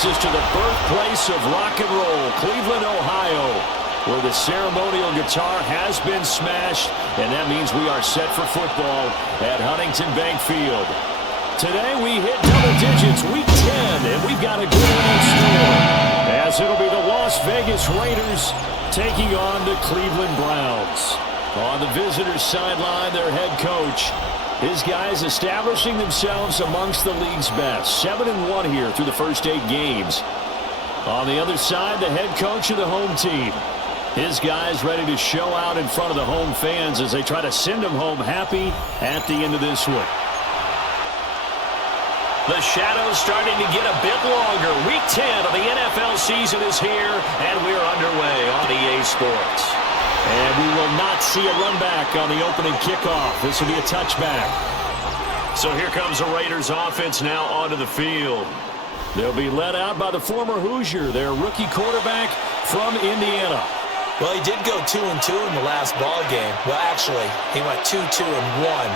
brings us to the birthplace of rock and roll, Cleveland, Ohio, where the ceremonial guitar has been smashed, and that means we are set for football at Huntington Bank Field. Today we hit double digits, week 10, and we've got a good one in store, as it'll be the Las Vegas Raiders taking on the Cleveland Browns. On the visitors' sideline, their head coach. His guys establishing themselves amongst the league's best. 7-1 here through the first 8 games. On the other side, the head coach of the home team. His guys ready to show out in front of the home fans as they try to send them home happy at the end of this one. The shadow's starting to get a bit longer. Week 10 of the NFL season is here, and we're underway on EA Sports. And we will not see a run back on the opening kickoff. This will be a touchback. So here comes the Raiders offense now onto the field. They'll be led out by the former Hoosier, their rookie quarterback from Indiana. Well, he did go 2-2 in the last ball game. Well, actually, he went 2-2-1,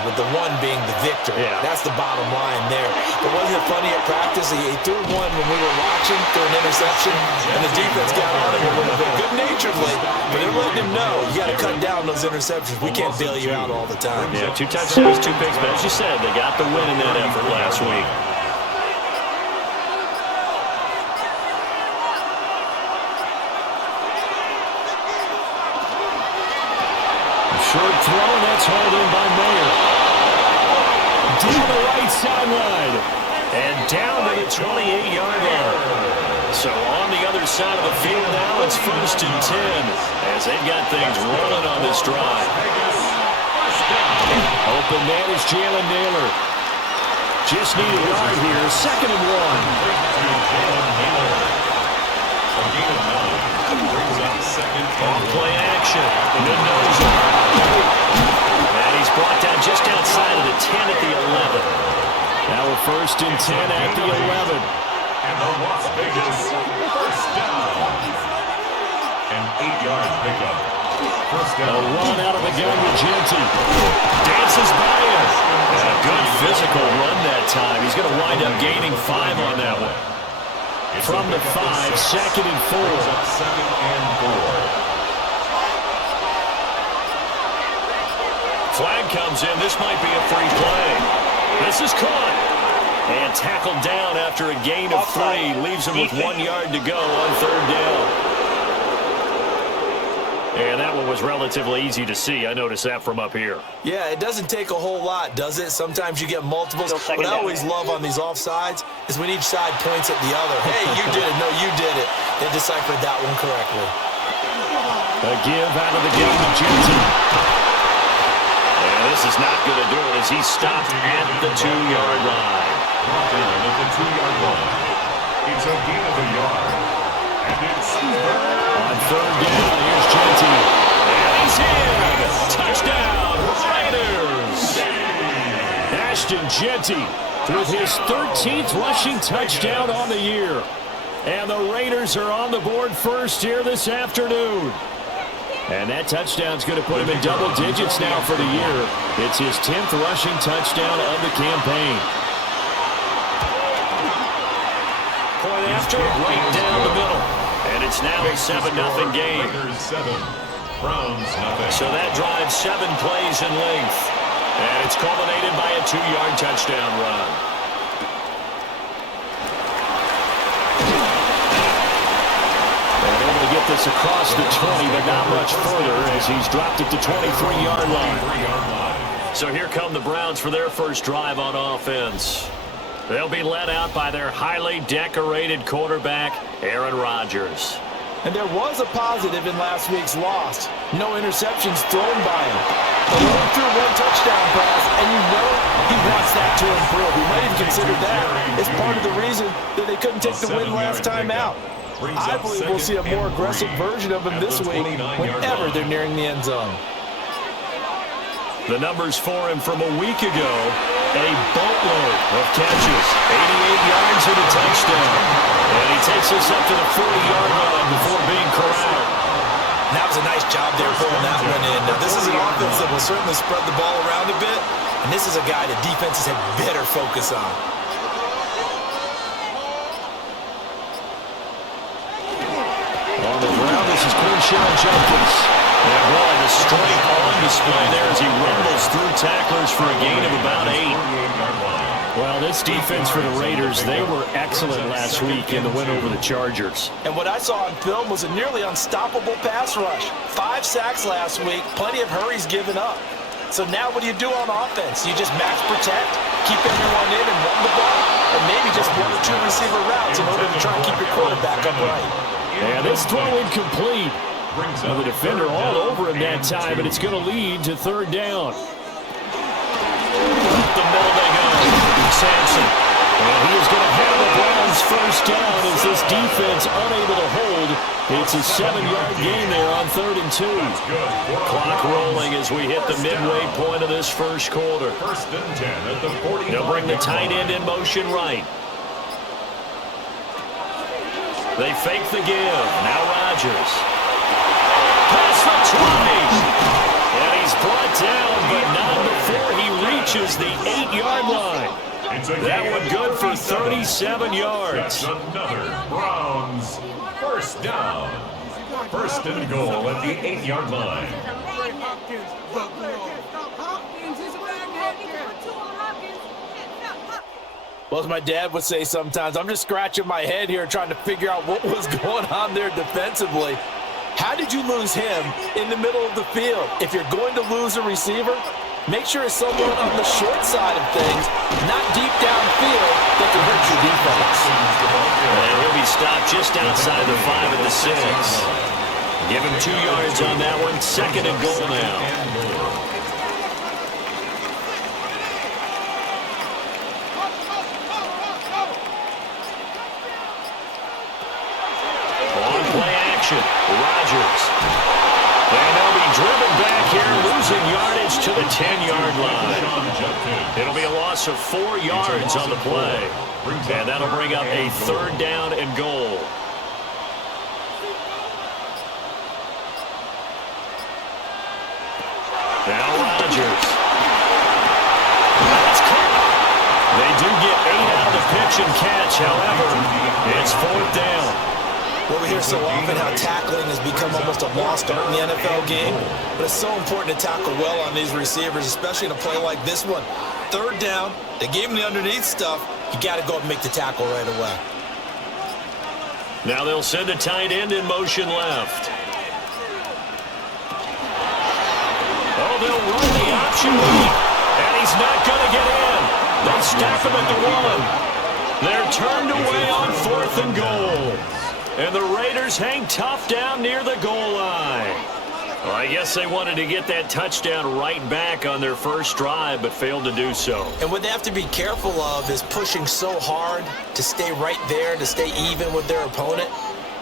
with the one being the victor. Yeah. That's the bottom line there. But wasn't it funny at practice? He threw one when we were watching, threw an interception, and the defense got on him a little bit, good-naturedly. But they're letting him know, you got to cut down those interceptions. We can't bail you out all the time. Yeah, 2 touchdowns, 2 picks. But as you said, they got the win in that effort last week. Short throw, and that's hauled in by Mayer. Down the right sideline. And down to the 28-yard line. So on the other side of the field now, it's 1st and 10, as they've got things rolling on this drive. Open man is Jalen Naylor. Just need a yard here, 2nd and 1. Off-play action. And he's brought down just outside of the 10 at the 11. Now we're 1st and 10 at the 11. And the Las Vegas first down. An 8-yard pickup. First down. A run out of the gun with Genty. Dances by him. And a good physical run that time. He's going to wind up gaining 5 on that one. From the 5, 2nd and 4. 2nd and 4. Flag comes in. This might be a free play. This is caught. And tackled down after a gain of 3. Leaves him with 1 yard to go on 3rd down. And that one was relatively easy to see. I noticed that from up here. Yeah, it doesn't take a whole lot, does it? Sometimes you get multiples. What I always love on these offsides is when each side points at the other. Hey, you did it. No, you did it. They deciphered that one correctly. A give out of the game to Genty. This is not going to do it as he's stopped at the 2-yard line. At the 2-yard line. It's a gain of a yard. And it's on 3rd down, here's Genty. And he's in. Touchdown, Raiders. Ashton Genty with his 13th rushing touchdown on the year. And the Raiders are on the board first here this afternoon. And that touchdown's going to put him in double digits now for the year. It's his 10th rushing touchdown of the campaign. Point after, right down the middle. And it's now a 7-0 game. Raiders 7, Browns nothing. So that drives 7 plays in length. And it's culminated by a 2-yard touchdown run. Get this across the 20, but not much further as he's dropped it to 23-yard line. So here come the Browns for their first drive on offense. They'll be led out by their highly decorated quarterback, Aaron Rodgers. And there was a positive in last week's loss. No interceptions thrown by him. He only threw 1 touchdown pass, and you know he wants that to improve. We might even consider that as part of the reason that they couldn't take the win last time out. I believe we'll see a more aggressive version of him this week whenever they're nearing the end zone. The numbers for him from a week ago, a boatload of catches, 88 yards and a touchdown. And he takes us up to the 40-yard line before being corralled. That was a nice job there pulling that one in. Now, this is an offense that will certainly spread the ball around a bit, and this is a guy that defenses had better focus on. On the ground, this is Quinshon Judkins. And boy, the strength on display there as he rumbles through tacklers for a gain of about 8. Well, this defense for the Raiders, they were excellent last week in the win over the Chargers. And what I saw on film was a nearly unstoppable pass rush. 5 sacks last week, plenty of hurries given up. So now what do you do on offense? You just max protect, keep everyone in and run the ball, or maybe just 1 or 2 receiver routes in order to try and keep your quarterback upright. And this throw incomplete. Now the defender all over him that time, but it's going to lead to 3rd down. Up the middle they go. Sampson. And he is going to have the Browns 1st down as this defense unable to hold. It's a 7-yard gain there on 3rd and 2. Clock rolling as we hit the midway point of this 1st quarter. 1st and 10 at the 40. They'll bring the tight end in motion right. They fake the give. Now Rodgers. Pass for 20. And he's brought down, but not before he reaches the 8-yard line. That one good for 37 yards. That's another Browns 1st down. 1st and goal at the 8-yard line. Well, as my dad would say sometimes, I'm just scratching my head here trying to figure out what was going on there defensively. How did you lose him in the middle of the field? If you're going to lose a receiver, make sure it's someone on the short side of things, not deep downfield, that can hurt your defense. And he'll be stopped just outside the 5 at the 6. Give him 2 yards on that one. 2nd and goal now. Rodgers. And they'll be driven back here, losing yardage to the 10-yard line. It'll be a loss of 4 yards on the play. And that'll bring up a 3rd down and goal. Now Rodgers. That's caught. They do get 8 out of the pitch and catch. However, it's 4th down. Well, we hear so often how tackling has become almost a lost art in the NFL game, but it's so important to tackle well on these receivers, especially in a play like this one. 3rd down, they gave him the underneath stuff. You got to go and make the tackle right away. Now they'll send a tight end in motion left. Oh, they'll run the option lead, and he's not going to get in. They stop him at the 1. They're turned away on 4th and goal. And the Raiders hang tough down near the goal line. Well, I guess they wanted to get that touchdown right back on their 1st drive, but failed to do so. And what they have to be careful of is pushing so hard to stay right there, to stay even with their opponent,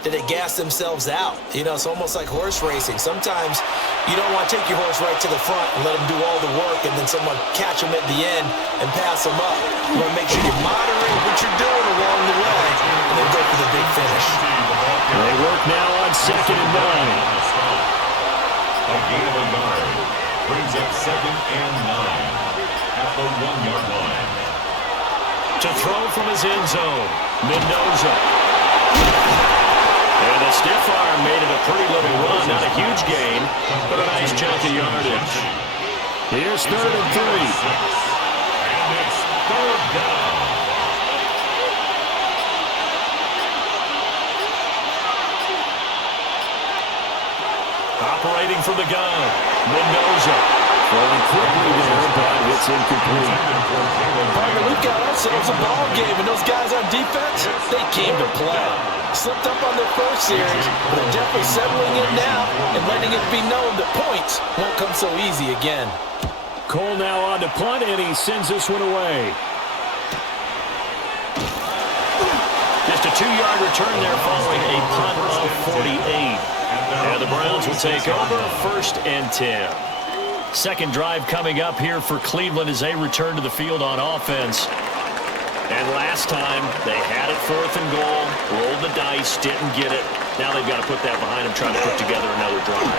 that they gas themselves out. You know, it's almost like horse racing. Sometimes you don't want to take your horse right to the front and let him do all the work, and then someone catch him at the end and pass him up. You want to make sure you moderate what you're doing along the way, and then go for the big finish. They work now on 2nd and 9. A gain of a yard brings up 2nd and 9 at the 1-yard line. To throw from his end zone, Mendoza. And the stiff arm made it a pretty little run. Not a huge gain, but a nice chunk of yardage. Here's 3rd and 3. And it's 3rd down. Operating from the gun, Mendoza. Throwing quickly there, but it's incomplete. Partner, we've got ourselves a ball game, and those guys on defense, they came to play. Slipped up on their 1st series, but are definitely settling in now and letting it be known that points won't come so easy again. Cole now on to punt, and he sends this one away. Just a 2-yard return there following a punt of 48. And the Browns will take over 1st and 10. 2nd drive coming up here for Cleveland as they return to the field on offense. And last time, they had it 4th and goal, rolled the dice, didn't get it. Now they've got to put that behind them, trying to put together another drive.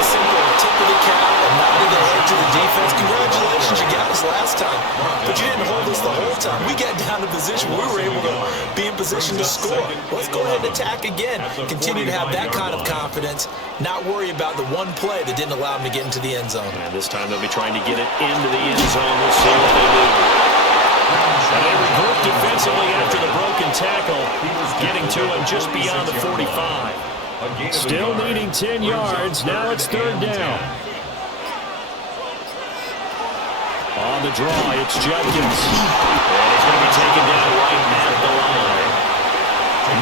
Simple tip of the cap, a nod of the head to the defense. Congratulations, you got us last time. But you didn't hold us the whole time. We got down to position where we were able to be in position to score. Let's go ahead and attack again. Continue to have that kind of confidence, not worry about the one play that didn't allow them to get into the end zone. And this time they'll be trying to get it into the end zone. We'll see what they do. And they regroup defensively after the broken tackle, getting to him just beyond the 45. Still needing 10 yards. Now it's 3rd down. On the draw, it's Judkins. And he's going to be taken down right at the line.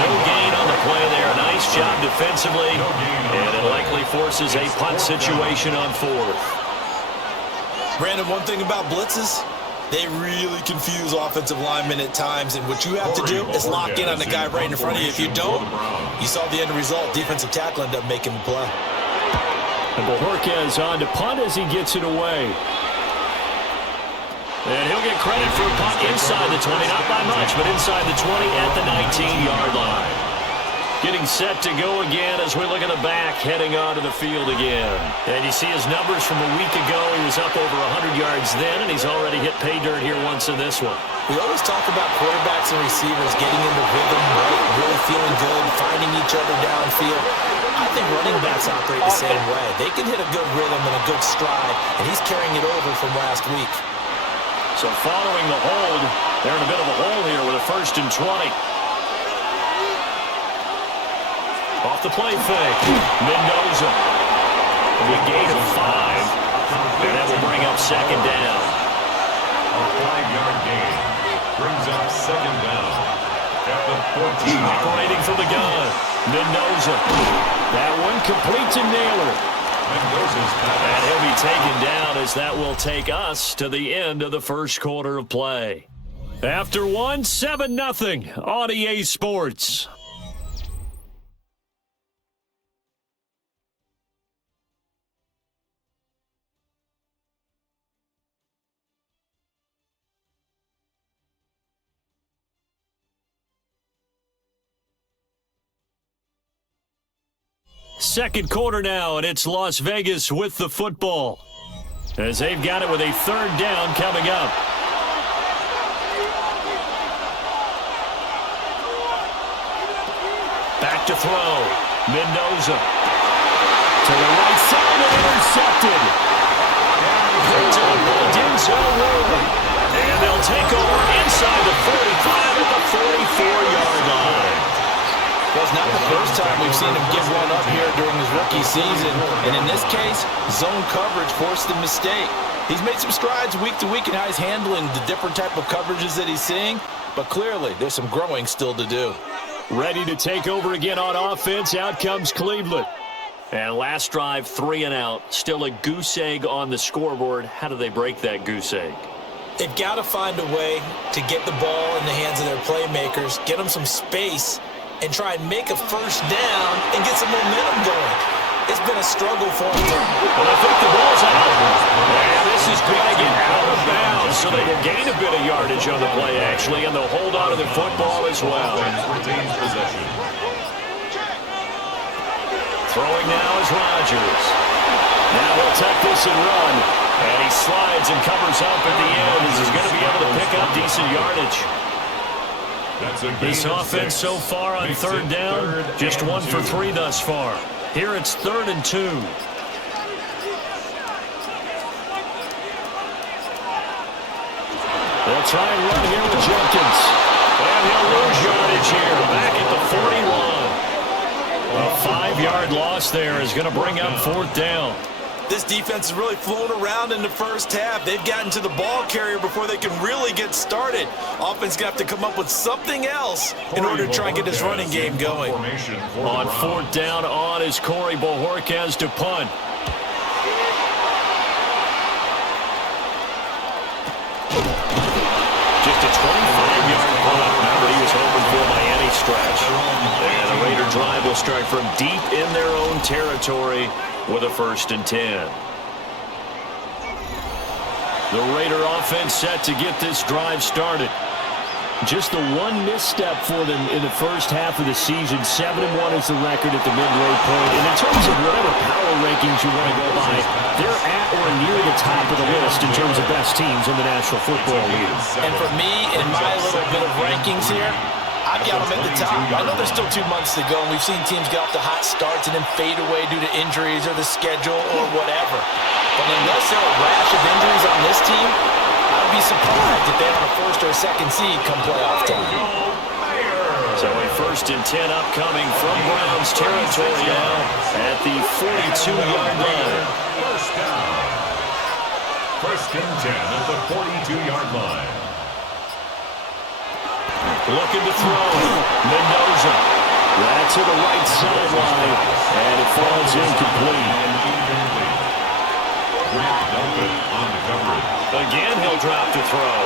No gain on the play there. Nice job defensively. And it likely forces a punt situation on 4th. Brandon, one thing about blitzes, they really confuse offensive linemen at times, and what you have to do is lock in on the guy right in front of you. If you don't, you saw the end result. Defensive tackle ended up making the play. And Bojorquez on to punt as he gets it away. And he'll get credit for a punt inside the 20, not by much, but inside the 20 at the 19-yard line. Getting set to go again as we look at the back, heading onto the field again. And you see his numbers from a week ago. He was up over 100 yards then, and he's already hit pay dirt here once in this one. We always talk about quarterbacks and receivers getting into rhythm, right? Really feeling good, finding each other downfield. I think running backs operate the same way. They can hit a good rhythm and a good stride, and he's carrying it over from last week. So following the hold, they're in a bit of a hole here with a 1st and 20. Off the play fake, Mendoza. A gain of 5, and that will bring up 2nd down. A 5-yard gain brings up 2nd down at the 14. Operating from the gun, Mendoza. That one complete to Naylor. Mendoza's pass. And he'll be taken down as that will take us to the end of the 1st quarter of play. After 1, 7-0 on EA Sports. Second quarter now, and it's Las Vegas with the football, as they've got it with a 3rd down coming up. Back to throw. Mendoza to the right side and intercepted. Picked up by Denzel Ward. And they'll take over inside the 45 at the 44-yard line. Well, it's not the first time we've seen him give one up here during his rookie season. And in this case, zone coverage forced the mistake. He's made some strides week to week in how he's handling the different type of coverages that he's seeing. But clearly, there's some growing still to do. Ready to take over again on offense. Out comes Cleveland. And last drive, 3 and out. Still a goose egg on the scoreboard. How do they break that goose egg? They've got to find a way to get the ball in the hands of their playmakers, get them some space, and try and make a 1st down and get some momentum going. It's been a struggle for them. But I think the ball's out. And this is going to get out of bounds, so they will gain a bit of yardage on the play, actually, and they'll hold on to the football as well. Retains possession. Throwing now is Rodgers. Now he'll tuck this and run. And he slides and covers up at the end as he's going to be able to pick up decent yardage. This offense so far on 3rd down, just 1 for 3 thus far. Here it's 3rd and 2. They'll try and run here with Jenkins. And he'll lose yardage here, back at the 41. A 5-yard loss there is going to bring up 4th down. This defense has really flown around in the first half. They've gotten to the ball carrier before they can really get started. Offense going to have to come up with something else in order to try and get this running game going. On 4th down on is Corey Bojorquez to punt. Just a 25-yard punt. Not what he was hoping for by any stretch. And the Raider drive will start from deep in their own territory with a 1st and 10. The Raider offense set to get this drive started. Just the one misstep for them in the first half of the season. 7-1 is the record at the midway point. And in terms of whatever power rankings you want to go by, they're at or near the top of the list in terms of best teams in the National Football League. And for me, in my little bit of rankings here, I've got them at the top. I know there's still 2 months to go, and we've seen teams get off to hot starts and then fade away due to injuries or the schedule or whatever. But unless there are a rash of injuries on this team, I'd be surprised if they're on a first or a second seed come playoff time. So a 1st and 10 upcoming from Browns territory now at the 42-yard line. First down. 1st and 10 at the 42-yard line. Looking to throw. Mendoza. That's to the right sideline. And it falls incomplete. On the coverage. Again, he'll drop to throw.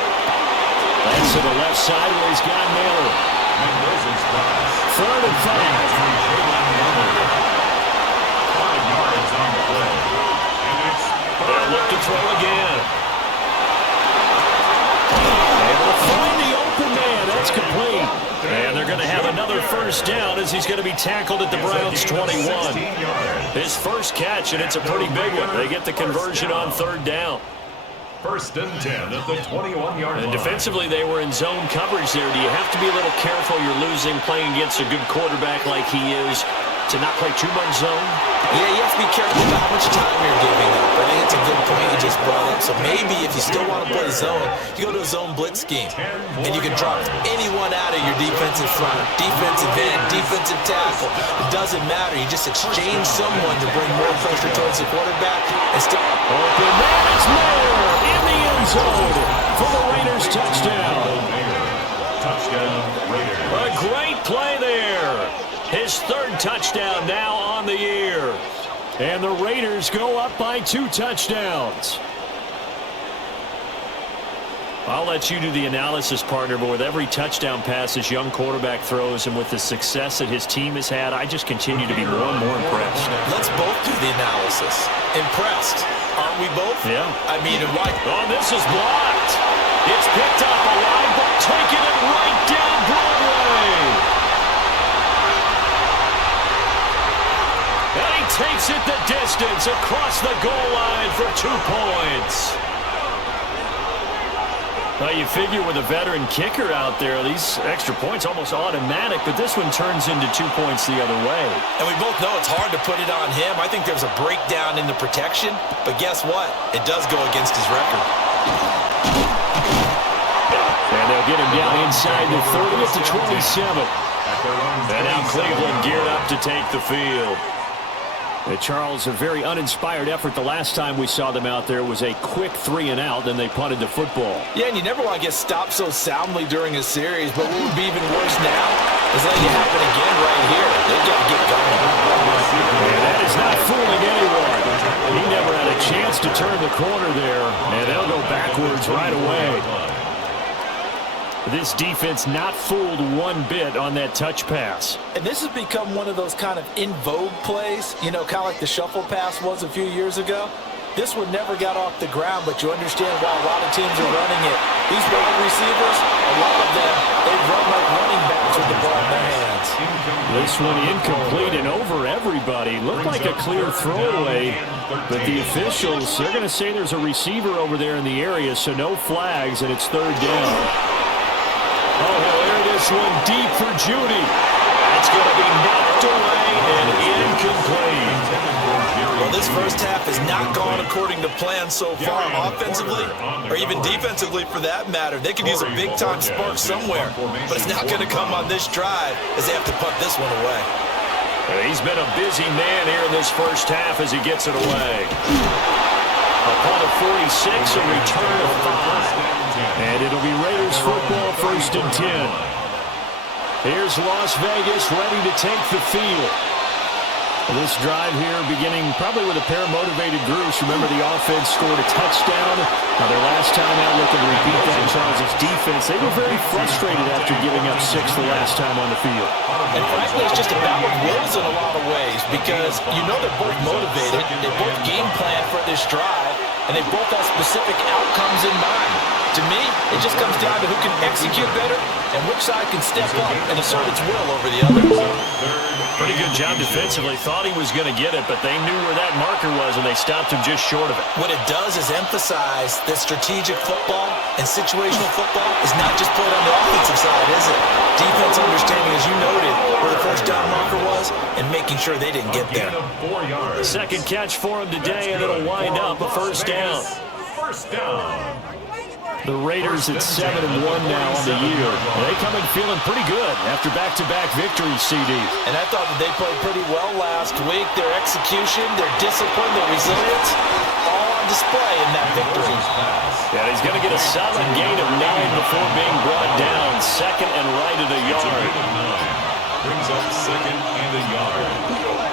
That's to the left side where he's got Naylor. Mendoza's pass. 3rd and 5. 5 yards on the play. And it's They'll look to throw again. Able to find the open man. That's complete. And they're going to have another 1st down as he's going to be tackled at the Browns' 21. His first catch, and it's a pretty big one. They get the conversion on 3rd down. 1st and 10 at the 21-yard line. And defensively, they were in zone coverage there. Do you have to be a little careful? You're losing, playing against a good quarterback like he is, to not play too much zone? Yeah, you have to be careful about how much time you're giving up. I think it's a good point you just brought up. So maybe if you still want to play zone, you go to a zone blitz scheme. And you can drop anyone out of your defensive front, defensive end, defensive tackle. It doesn't matter. You just exchange someone to bring more pressure towards the quarterback. And still open man, it's Mayer in the end zone for the Raiders touchdown. Touchdown, Raiders. A great play there. His 3rd touchdown now on the year. And the Raiders go up by 2 touchdowns. I'll let you do the analysis, partner, but with every touchdown pass his young quarterback throws and with the success that his team has had, I just continue to be more and more impressed. Let's both do the analysis. Impressed. Aren't we both? Yeah. I mean, why? Oh, this is blocked. It's picked up alive, but taking it right down Broadway. And he takes it the distance across the goal line for 2 points. Well, you figure with a veteran kicker out there, these extra points almost automatic, but this one turns into 2 points the other way. And we both know it's hard to put it on him. I think there's a breakdown in the protection, but guess what? It does go against his record. And they'll get him down inside the 30 to 27. And now Cleveland geared up to take the field. Charles, a very uninspired effort. The last time we saw them out there was a quick 3-and-out, then they punted the football. Yeah, and you never want to get stopped so soundly during a series, but what would be even worse now is letting it happen again right here. They've got to get going. And that is not fooling anyone. He never had a chance to turn the corner there, and they'll go backwards right away. This defense not fooled one bit on that touch pass. And this has become one of those kind of in vogue plays, you know, kind of like the shuffle pass was a few years ago. This one never got off the ground, but you understand why a lot of teams are running it. These wide receivers, a lot of them, they run like running backs with the ball in their hands. This one incomplete and over everybody. Looked like a clear throwaway, but the officials, they're going to say there's a receiver over there in the area, so no flags, and it's 3rd down. Oh, he'll air this one deep for Judy. That's going to be knocked away and incomplete. Well, this first half has not gone according to plan so far offensively, or even defensively for that matter. They could use a big-time spark somewhere, but it's not going to come on this drive as they have to punt this one away. He's been a busy man here in this first half as he gets it away. A punt of 46, a return of 5. And it'll be Raiders football 1st and 10. Here's Las Vegas ready to take the field. This drive here beginning probably with a pair of motivated groups. Remember, the offense scored a touchdown. Now, their last time out looking to repeat that in Charles' defense. They were very frustrated after giving up 6 the last time on the field. And frankly, it's just about with wills in a lot of ways because you know they're both motivated. They both game plan for this drive, and they both have specific outcomes in mind. To me, it just comes down to who can execute better and which side can step up and assert its will over the other. Pretty good job defensively. Thought he was going to get it, but they knew where that marker was, and they stopped him just short of it. What it does is emphasize that strategic football and situational football is not just played on the offensive side, is it? Defense understanding, as you noted, where the first down marker was and making sure they didn't get there. Second catch for him today, and it'll wind up a first down. First down. The Raiders at 7-1 now on the year. They come in feeling pretty good after back-to-back victories, CD. And I thought that they played pretty well last week. Their execution, their discipline, their resilience, all on display in that victory. Yeah, he's going to get a solid gain of 9 before being brought down. Second and right at a yard. Brings up second and a yard.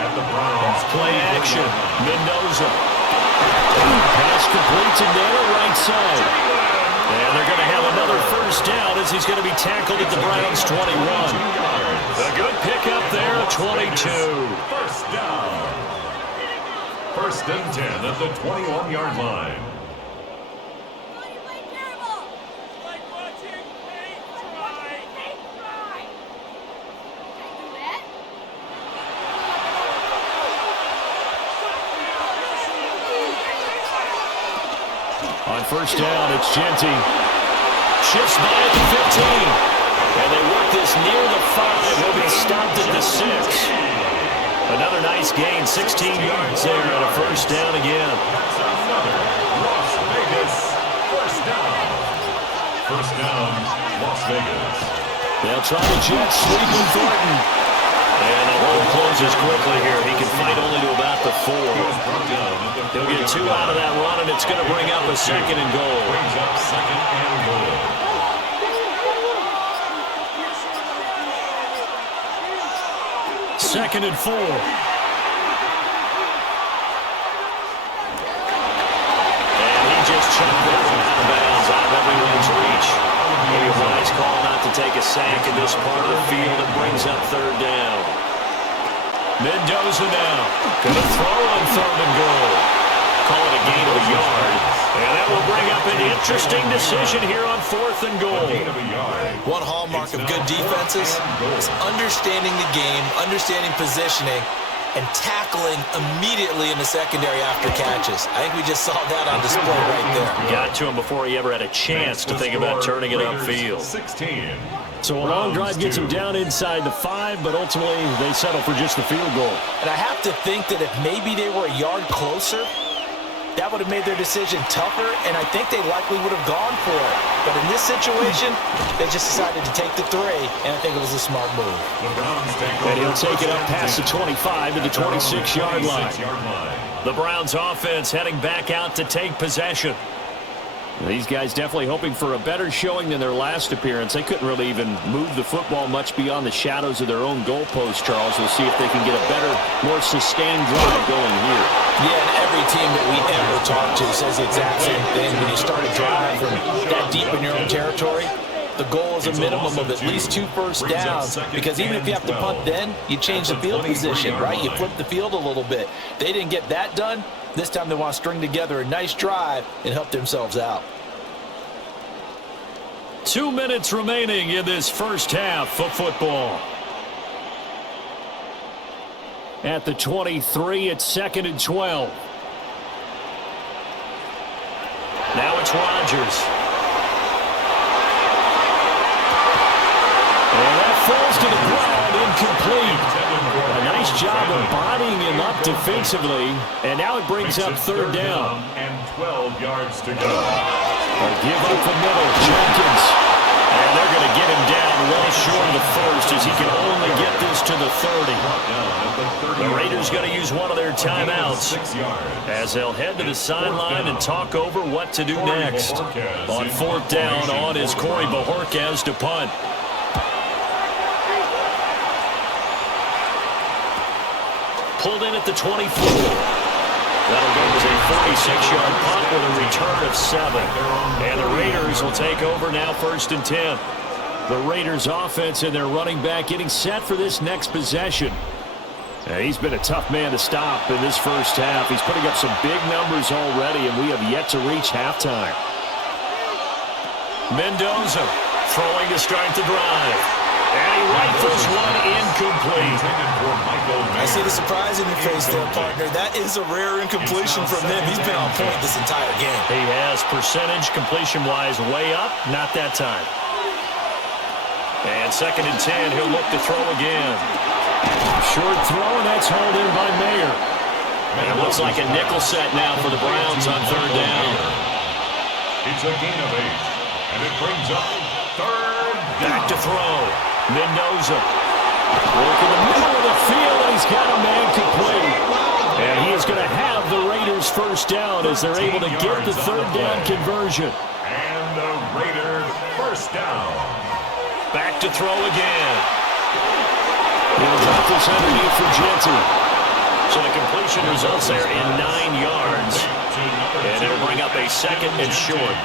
At the Browns. Play action. Mendoza. Pass complete to Naylor, right side. And they're going to have another first down as he's going to be tackled at the Browns' 21. A good pickup there, 22. First down. First and 10 at the 21-yard line. On first down, it's Genty. Shifts by at the 15. And they work this near the 5. He'll be stopped at the 6. Another nice gain, 16 yards there and a first down again. That's another Las Vegas first down. First down, Las Vegas. They'll try to jet sweep with Thornton. And the hole closes quickly here. He can fight only to about the 4. He'll get 2 out of that run, and it's going to bring up a second and goal. Brings up second and goal. Second and 4. And he just chucked that one out of bounds out of everyone's reach. Maybe a wise call not to take a sack in this part of the field. It brings up third down. Mendoza now. Going to throw on third and goal. Call it a gain of a yard. And that will bring up an interesting decision here on fourth and goal. One hallmark of good defenses is understanding the game, understanding positioning, and tackling immediately in the secondary after catches. I think we just saw that on display right there. Got to him before he ever had a chance to think about turning it upfield. 16. So a long drive gets him down inside the 5, but ultimately they settle for just the field goal. And I have to think that if maybe they were a yard closer, that would have made their decision tougher, and I think they likely would have gone for it. But in this situation, they just decided to take the 3, and I think it was a smart move. And he'll take it up past the 25 to the 26-yard line. The Browns offense heading back out to take possession. These guys definitely hoping for a better showing than their last appearance. They couldn't really even move the football much beyond the shadows of their own goalpost, Charles. We'll see if they can get a better, more sustained drive going here. Yeah, and every team that we ever talk to says the exact same thing. When you start a drive from that deep in your own territory, the goal is a minimum of at least 2 first downs, because even if you have to punt then, you change the field position, right? You flip the field a little bit. They didn't get that done. This time they want to string together a nice drive and help themselves out. 2 minutes remaining in this first half of football. At the 23, it's second and 12. Now it's Rodgers. And that falls to the ground, incomplete. A nice job of bodying him up defensively, and now it brings up third down. And 12 yards to go. A give up the middle, Jenkins. And they're going to get him down well short of the first as he can only get this to the 30. The Raiders going to use one of their timeouts as they'll head to the sideline and talk over what to do next. On fourth down, on is Corey Bojorquez to punt. Pulled in at the 24. That'll go as a 46-yard punt with a return of 7. And the Raiders will take over now, first and 10. The Raiders offense and their running back getting set for this next possession. He's been a tough man to stop in this first half. He's putting up some big numbers already, and we have yet to reach halftime. Mendoza throwing to start the drive. And he rifles one incomplete. I see the surprise in your face there, partner. That is a rare incompletion from him. He's been on point this entire game. He has percentage completion-wise way up. Not that time. And 2nd and 10, he'll look to throw again. Short throw, and that's hauled in by Mayer. And it looks like a nickel set now for the Browns on 3rd down. It's a gain of 8, and it brings up 3rd down. Back to throw. Mendoza. Work in the middle of the field, and he's got a man complete. And he is going to have the Raiders 1st down as they're able to get the 3rd down conversion. And the Raiders 1st down. Back to throw again. He'll drop this underneath for Jensen. So the completion results there in 9 yards. And it'll bring up a 2nd and short.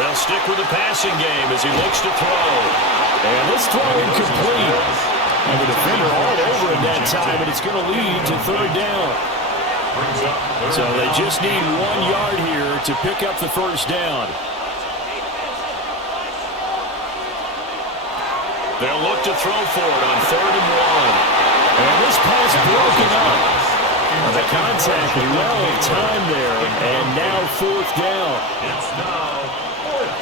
They'll stick with the passing game as he looks to throw. And this throw incomplete. And the defender all over him that time, and it's going to lead to 3rd down. So they just need 1 yard here to pick up the 1st down. They'll look to throw for it on 3rd and 1. And this pass broken up. The contact well timed there, and now 4th down.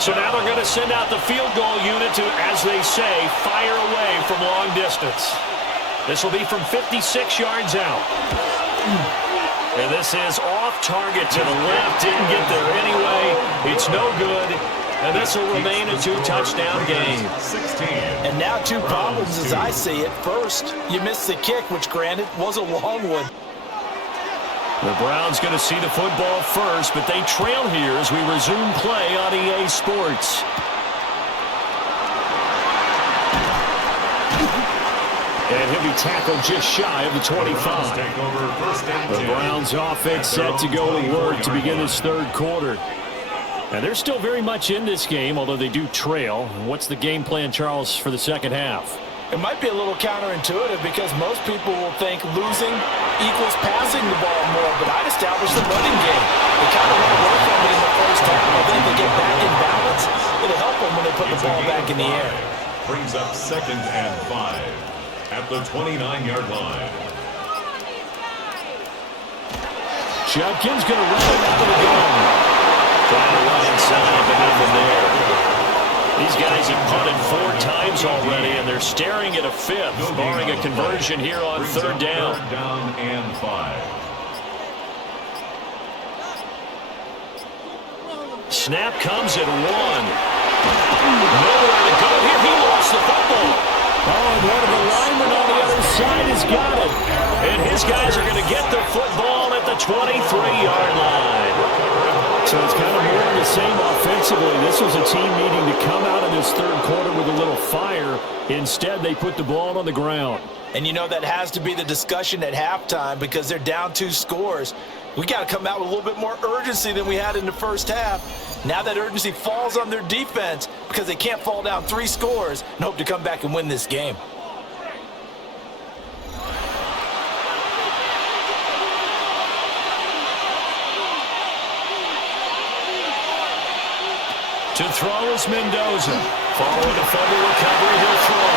So now they're going to send out the field goal unit to, as they say, fire away from long distance. This will be from 56 yards out. And this is off target to the left. Didn't get there anyway. It's no good. And this will remain a 2-touchdown game. And now 2 problems as I see it. First, you missed the kick, which granted was a long one. The Browns going to see the football first, but they trail here as we resume play on EA Sports. And he'll be tackled just shy of the 25. The Browns offense set to go to work to begin this 3rd quarter. And they're still very much in this game, although they do trail. What's the game plan, Charles, for the 2nd half? It might be a little counterintuitive because most people will think losing equals passing the ball more, but I'd establish the running game. They kind of run away from it in the 1st half. I think they get back in balance. It'll help them when they put the ball back in the air. Brings up 2nd and 5 at the 29-yard line. Judkins going to run it out of the gun. Trying to run inside, but nothing there. These guys have punted 4 times already, and they're staring at a 5th, barring a conversion here on 3rd down. 3rd down and 5. Snap comes at 1. Nowhere to go here. He lost the football. Oh, and one of the linemen on the other side has got it. And his guys are going to get the football at the 23-yard line. So it's kind of more of the same offensively. This was a team needing to come out of this 3rd quarter with a little fire. Instead, they put the ball on the ground. And you know that has to be the discussion at halftime because they're down 2 scores. We got to come out with a little bit more urgency than we had in the 1st half. Now that urgency falls on their defense because they can't fall down 3 scores and hope to come back and win this game. To throw is Mendoza. Following the fumble recovery, he'll throw.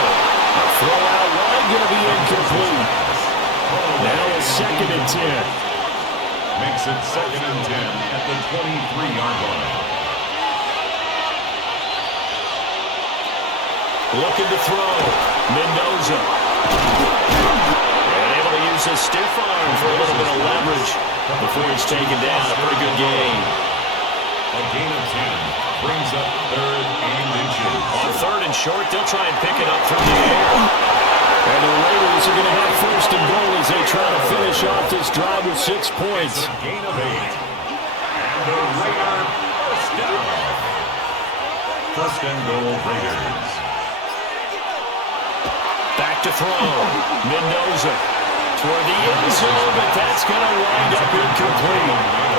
A throw out wide, going to be incomplete. Now a 2nd and 10. Makes it 2nd and 10 at the 23-yard line. Looking to throw. Mendoza. And able to use his stiff arm for a little bit of leverage before he's taken down. A pretty good game. A gain of 10. Brings up 3rd and inches. On 3rd and short, they'll try and pick it up through the air. And the Raiders are going to have 1st and goal as they try to finish off this drive with 6 points. It's a gain of 8. And the Raiders 1st down. 1st and goal, Raiders. Back to throw. Mendoza toward the end zone, but that's going to wind up incomplete.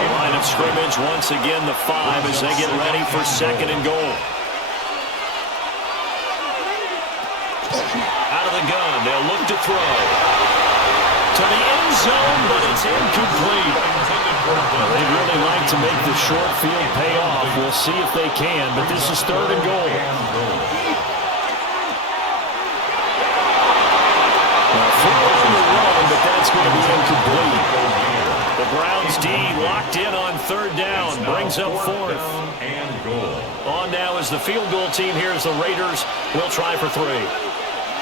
Line of scrimmage once again, the 5 as they get ready for 2nd and goal. Out of the gun, they'll look to throw. To the end zone, but it's incomplete. They'd really like to make the short field pay off. We'll see if they can, but this is 3rd and goal. Now, 4 on the run, but that's going to be incomplete. The Browns' D locked in on 3rd down, brings up 4th. On now is the field goal team here as the Raiders will try for 3.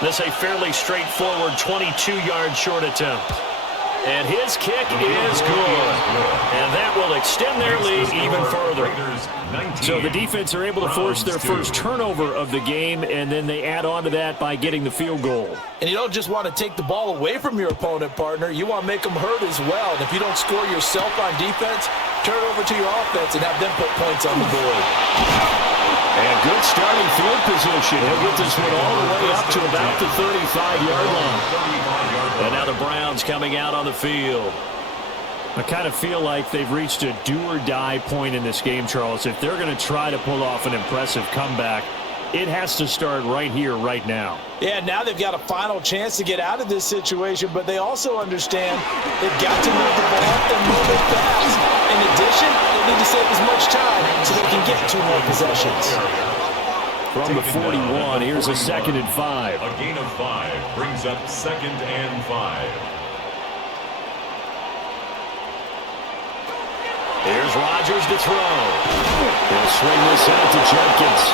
This a fairly straightforward 22-yard short attempt. And his kick is good. And that will extend their lead even further. So the defense are able to force their first turnover of the game, and then they add on to that by getting the field goal. And you don't just want to take the ball away from your opponent, partner. You want to make them hurt as well. And if you don't score yourself on defense, turn over to your offense and have them put points on the board. And good starting field position. He'll get this one all the way up to about the 35-yard line. And now the Browns coming out on the field. I kind of feel like they've reached a do-or-die point in this game, Charles. If they're going to try to pull off an impressive comeback, it has to start right here, right now. Yeah, now they've got a final chance to get out of this situation, but they also understand they've got to move the ball and move it fast. In addition, they need to save as much time so they can get 2 more possessions. From the 41, here's a 2nd and 5. A gain of 5 brings up 2nd and 5. Here's Rodgers to throw. He'll swing this out to Jenkins.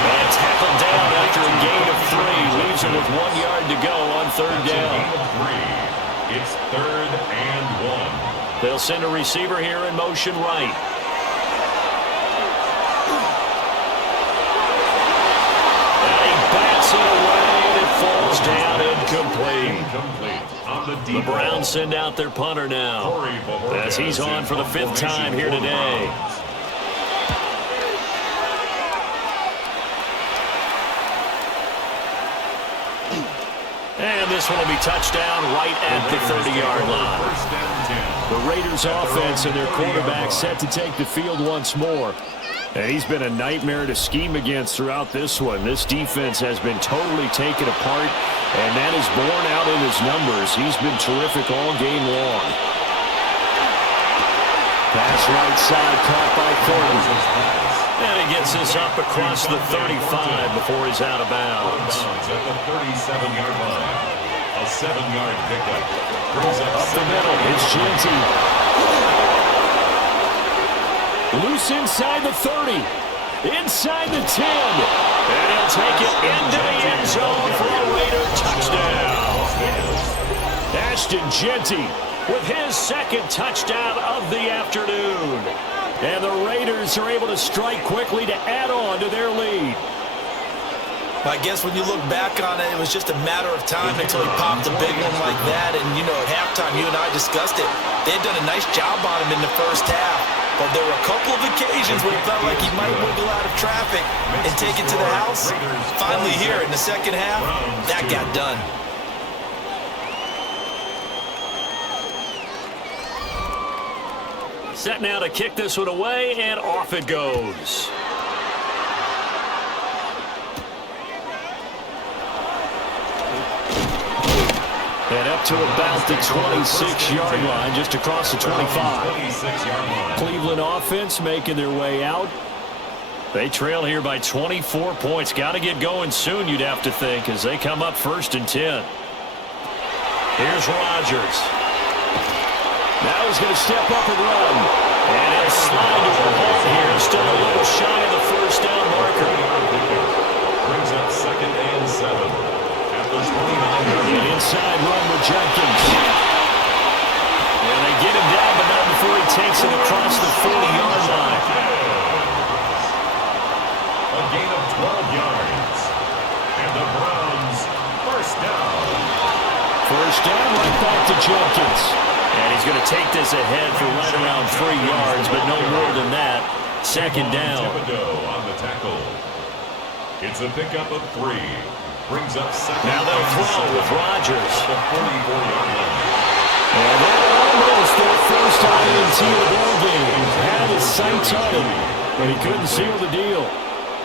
And tackled down after a gain of 3. Leaves him with 1 yard to go on 3rd down. It's 3rd and 1. They'll send a receiver here in motion right. And he bats it away, and it falls down incomplete. The Browns send out their punter now, as he's on for the 5th time here today. And this one will be touchdown right at the 30-yard line. The Raiders offense and their quarterback set to take the field once more. And he's been a nightmare to scheme against throughout this one. This defense has been totally taken apart, and that is borne out in his numbers. He's been terrific all game long. Pass right side caught by Thornton. And he gets this up across the 35 before he's out of bounds. At the 37-yard line. A 7-yard pickup. Up the middle, it's Genty. Loose inside the 30. Inside the 10. And he'll take it into the end zone for a Raider touchdown. Ashton Genty with his 2nd touchdown of the afternoon. And the Raiders are able to strike quickly to add on to their lead. I guess when you look back on it, it was just a matter of time until he popped a big one like that. And, you know, at halftime, you and I discussed it. They had done a nice job on him in the first half. But there were a couple of occasions where it felt like he might wiggle out of traffic and take it to the house. Finally here in the 2nd half, that got done. Set now to kick this one away, and off it goes. And up to about the 26-yard line, just across the 25. Cleveland offense making their way out. They trail here by 24 points. Got to get going soon, you'd have to think, as they come up 1st and 10. Here's Rodgers. Now he's going to step up and run. And he'll slide to a halt here. Still a little shy of the 1st down marker. Brings up 2nd and 7. An inside run with Jenkins. And they get him down, but not before he takes it across the 40-yard line. A gain of 12 yards. And the Browns, 1st down. 1st down, right back to Jenkins. And he's going to take this ahead for right around 3 yards, but no more than that. 2nd down. On the tackle. It's a pickup of 3. Brings up 2nd. Now they'll throw with Rodgers. The 44-yard line. And that almost their first INT of the ball game. Had his sights on him, but he couldn't seal the deal.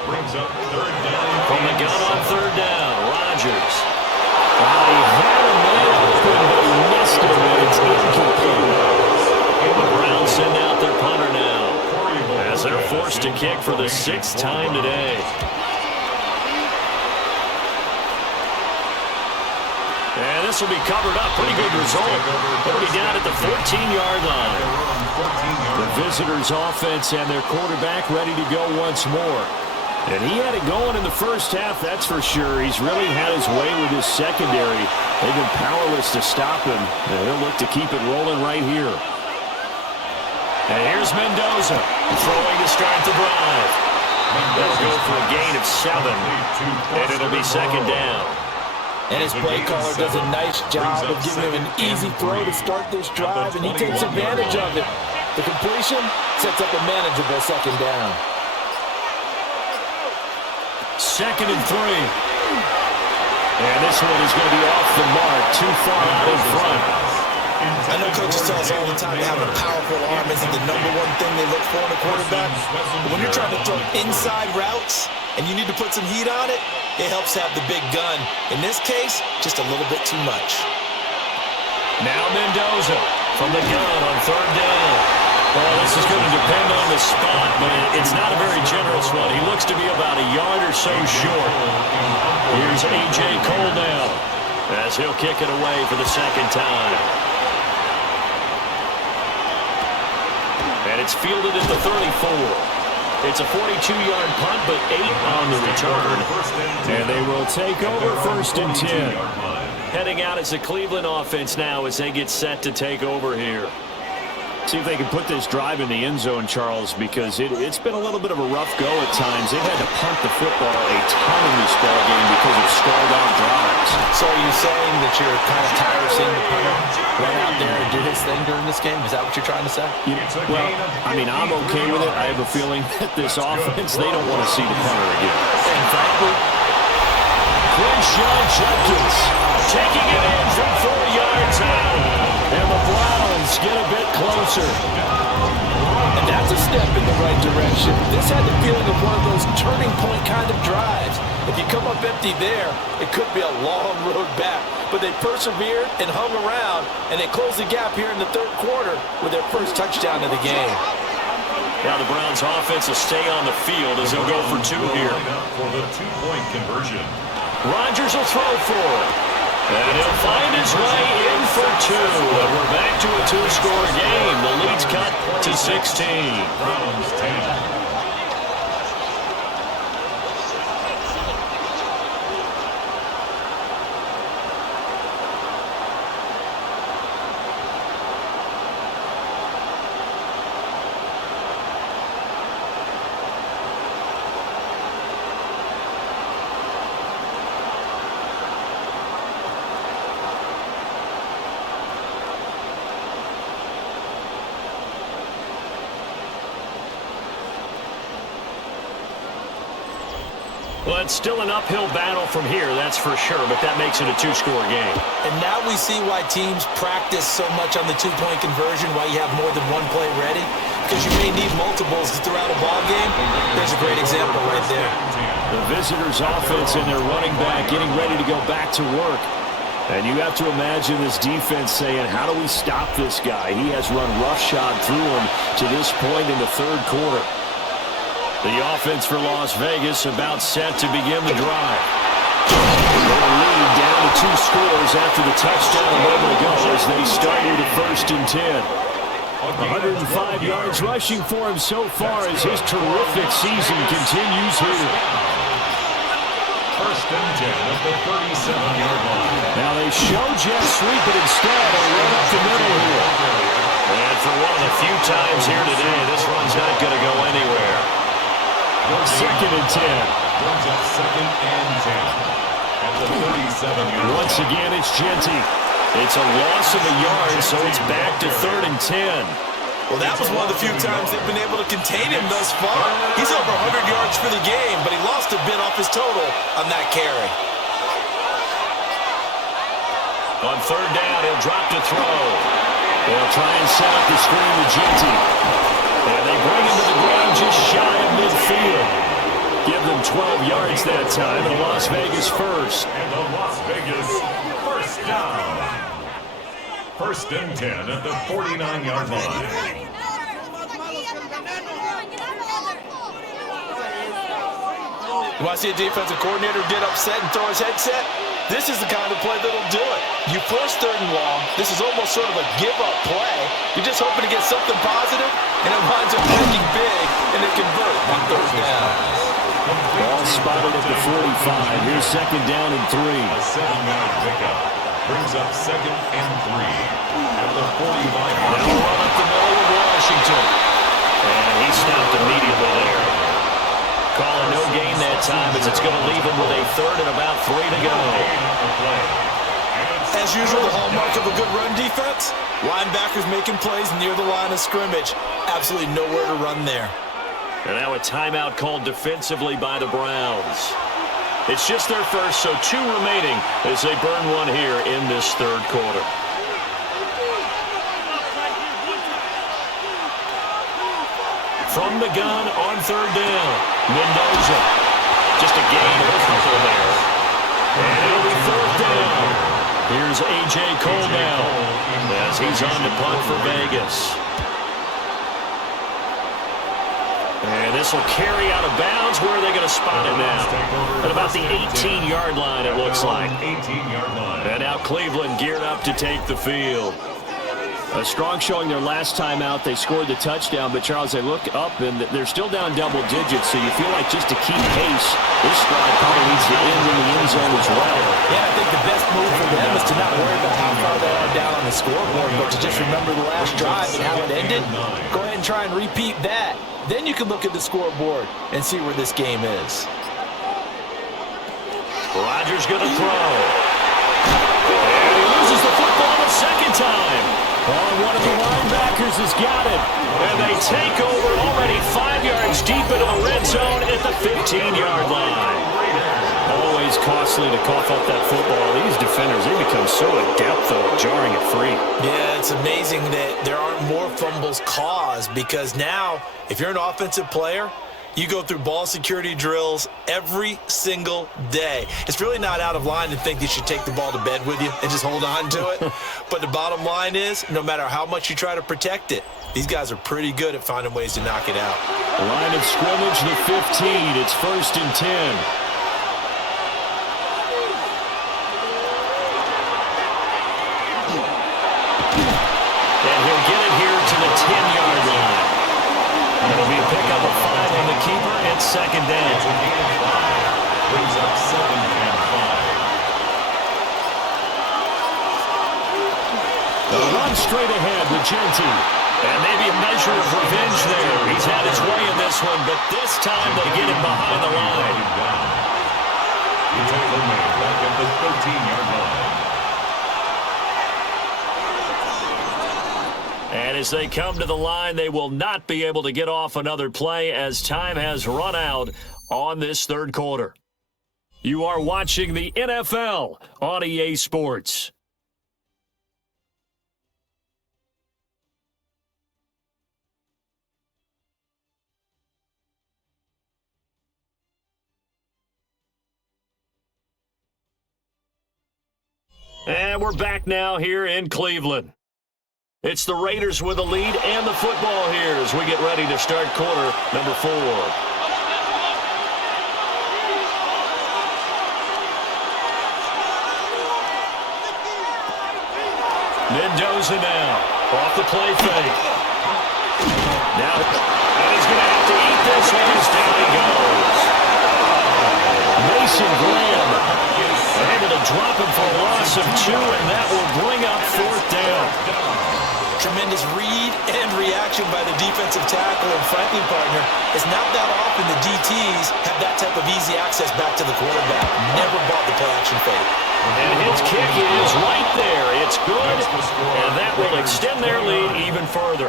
Brings up 3rd down. From the gun on 3rd down, Rodgers. He had a man open, but he missed it, and it's incomplete. And the Browns to kick for the 6th time today. And this will be covered up. Pretty good result. They'll be down at the 14-yard line. The visitors' offense and their quarterback ready to go once more. And he had it going in the first half, that's for sure. He's really had his way with his secondary. They've been powerless to stop him. And he'll look to keep it rolling right here. And here's Mendoza throwing to start the drive. They'll go for a gain of 7. And it'll be 2nd down. And his play caller does a nice job of giving him an easy throw to start this drive, and he takes advantage of it. The completion sets up a manageable 2nd down. 2nd and 3. And this one is going to be off the mark, too far out in front. I know coaches tell us all the time to have a powerful arm isn't the #1 thing they look for in a quarterback. But when you're trying to throw inside routes and you need to put some heat on it, it helps to have the big gun. In this case, just a little bit too much. Now Mendoza from the gun on 3rd down. Well, this is going to depend on the spot, but it's not a very generous one. He looks to be about a yard or so short. Here's A.J. Cole now as he'll kick it away for the 2nd time. And it's fielded at the 34. It's a 42-yard punt, but 8 on the return. And they will take over 1st and 10. Heading out as the Cleveland offense now as they get set to take over here. See if they can put this drive in the end zone, Charles, because it's been a little bit of a rough go at times. They've had to punt the football a ton in this ball game because of stalled-out drives. So are you saying that you're kind of tired of seeing the punter run out there and do his thing during this game? Is that what you're trying to say? Well, I mean, I'm okay with it. I have a feeling that this offense, they don't want to see the punter again. And frankly, Quinshon Judkins taking it in from 4 yards out. And the Browns get a bit closer. And that's a step in the right direction. This had the feeling of one of those turning point kind of drives. If you come up empty there, it could be a long road back. But they persevered and hung around, and they closed the gap here in the 3rd quarter with their first touchdown of the game. Now the Browns offense will stay on the field as they'll go for 2 here. For the 2-point conversion. Rodgers will throw for it. And he'll find his way in for 2. And we're back to a 2-score game. The lead's cut to 16. Browns 10. Well, it's still an uphill battle from here, that's for sure, but that makes it a 2-score game. And now we see why teams practice so much on the 2-point conversion, why you have more than one play ready, because you may need multiples throughout a ball game. There's a great example right there. The visitors' offense and their running back getting ready to go back to work. And you have to imagine this defense saying, how do we stop this guy? He has run roughshod through him to this point in the 3rd quarter. The offense for Las Vegas about set to begin the drive. Their lead down to 2 scores after the touchdown a moment ago as they start with a 1st and 10. 105 yards rushing for him so far as his terrific season continues here. 1st and 10 at the 37-yard line. Now they show jet sweep, but instead they run up the middle here. And for one of the few times here today, this one's not going to go anywhere. 2nd and 10. Brings up 2nd and 10 at the 37-yard line. Once again, it's Genty. It's a loss of a yard, so it's back to 3rd and 10. Well, that was one of the few times they've been able to contain him thus far. He's over 100 yards for the game, but he lost a bit off his total on that carry. On 3rd down, he'll drop to throw. They'll try and set up the screen with Genty. And they bring him to the ground just shy of midfield. Give them 12 yards that time, and Las Vegas first. And the Las Vegas first down. 1st and 10 at the 49-yard line. You want to see a defensive coordinator get upset and throw his headset? This is the kind of play that'll do it. You force 3rd and long. This is almost sort of a give-up play. You're just hoping to get something positive, and it winds up breaking big, and they convert on 3rd down. Ball spotted at the 45. Here's 2nd down and 3. A 7-yard pickup brings up 2nd and 3 at the 45. Now run up the middle of Washington. And he stopped immediately there. Calling no gain that time as it's going to leave him with a 3rd and about 3 to go. As usual, the hallmark of a good run defense, linebackers making plays near the line of scrimmage. Absolutely nowhere to run there. And now a timeout called defensively by the Browns. It's just their first, so 2 remaining as they burn one here in this 3rd quarter. From the gun on 3rd down, Mendoza. Just a gain of a couple there. And it'll be 3rd down. Here's A.J. Cole now as he's on to punt for Vegas. And this will carry out of bounds. Where are they going to spot it now? At about the 18-yard line, it looks like. 18-yard line. And now Cleveland geared up to take the field. A strong showing their last time out. They scored the touchdown, but Charles, they look up and they're still down double digits, so you feel like just to keep pace, this drive probably needs to end in the end zone as well. Yeah, I think the best move for them is to not worry about how far they are down on the scoreboard, but to just remember the last drive and how it ended. Go ahead and try and repeat that. Then you can look at the scoreboard and see where this game is. Rodgers going to throw. And he loses the football the 2nd time. One of the linebackers has got it. And they take over already 5 yards deep into the red zone at the 15-yard line. Always costly to cough up that football. These defenders, they become so adept, though, at jarring it free. Yeah, it's amazing that there aren't more fumbles caused because now, if you're an offensive player, you go through ball security drills every single day. It's really not out of line to think you should take the ball to bed with you and just hold on to it. But the bottom line is, no matter how much you try to protect it, these guys are pretty good at finding ways to knock it out. Line of scrimmage, the 15. It's 1st and 10. And he'll get it here to the 10-yard line. It'll be a pickup of 5 on the keeper and 2nd down. Brings up 7th and 5. The run straight ahead with Genty. And maybe a measure of revenge there. He's had his way in this one, but this time they get him behind the line. The tackle made back at the 13-yard line. And as they come to the line, they will not be able to get off another play as time has run out on this 3rd quarter. You are watching the NFL on EA Sports. And we're back now here in Cleveland. It's the Raiders with the lead and the football here as we get ready to start quarter number 4. Mendoza now off the play fake. Now, and he's going to have to eat this one as down he goes. Mason Graham able to drop him for a loss of 2, and that will bring up 4th down. Tremendous read and reaction by the defensive tackle and Franklin partner. It's not that often the DTs have that type of easy access back to the quarterback. Never bought the play-action fake. And his kick is right there. It's good, and that will extend their lead even further.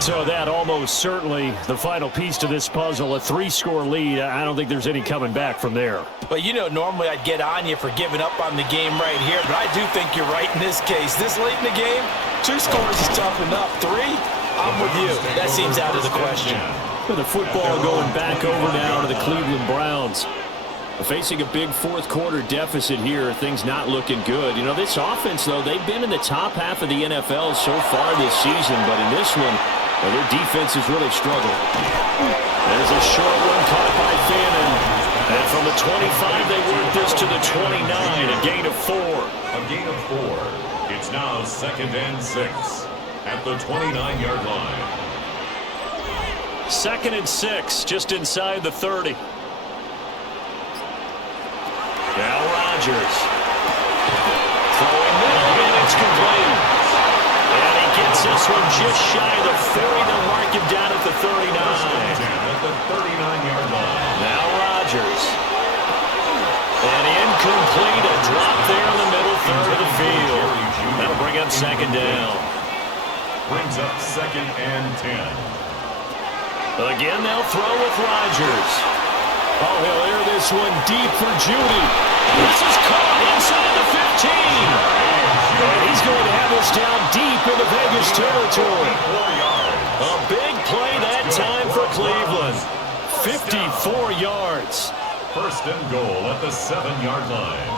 So that almost certainly the final piece to this puzzle, a 3-score lead. I don't think there's any coming back from there. But, you know, normally I'd get on you for giving up on the game right here, but I do think you're right in this case. This late in the game, 2 scores is tough enough. 3, I'm with you. That seems out of the question. With the football going back over now to the Cleveland Browns. Facing a big 4th quarter deficit here, things not looking good. You know, this offense, though, they've been in the top half of the NFL so far this season, but in this one, their defense has really struggled. There's a short one caught by Fannin. And from the 25, they work this to the 29, a gain of 4. A gain of 4. It's now 2nd and 6 at the 29-yard line. 2nd and 6, just inside the 30. Now Rodgers. Throwing middle, and it's complete. And he gets this one just shy of the 40. They'll mark him down at the 39. At the 39-yard line. Now Rodgers. And incomplete, a drop there in the middle third of the field. That'll bring up 2nd down. Brings up 2nd and 10. Again, they'll throw with Rodgers. Oh, he'll air this one deep for Judy. This is caught inside the 15. And he's going to have this down deep into Vegas territory. A big play that time for Cleveland. 54 yards. 1st and goal at the 7-yard line.